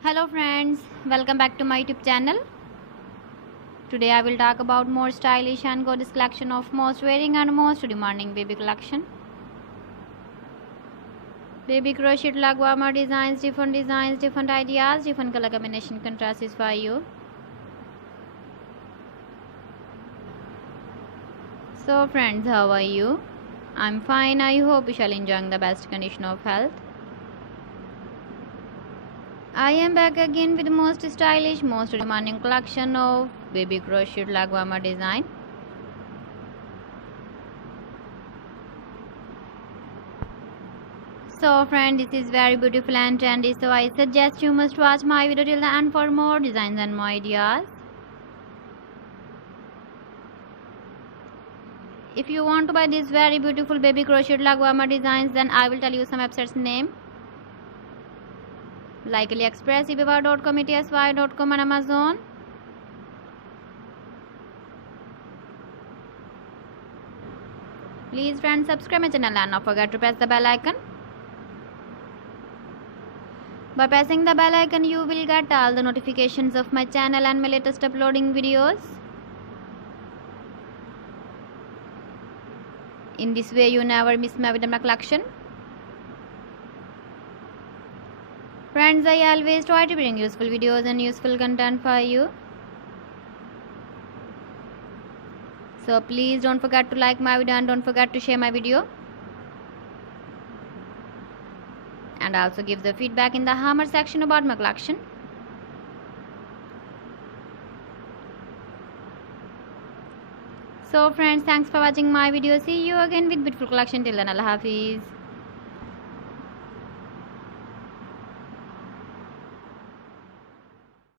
Hello friends, welcome back to my YouTube channel. Today I will talk about more stylish and gorgeous collection of most wearing and most demanding baby collection. Baby crochet lag warmer designs, different ideas, different color combination contrasts for you. So friends, how are you? I'm fine. I hope you shall enjoying the best condition of health. I am back again with the most stylish, most demanding collection of baby crochet lag warmer design. So friend, this is very beautiful and trendy, so I suggest you must watch my video till the end for more designs and more ideas. If you want to buy these very beautiful baby crochet lag warmer designs, then I will tell you some websites name like AliExpress, eBay.com, ETSY.com and Amazon. Please friends, subscribe my channel and not forget to press the bell icon. By pressing the bell icon, you will get all the notifications of my channel and my latest uploading videos. In this way, you never miss my video collection. Friends, I always try to bring useful videos and useful content for you. So please don't forget to like my video and don't forget to share my video. And also give the feedback in the hammer section about my collection. So friends, thanks for watching my video. See you again with beautiful collection. Till then, Allah Hafiz.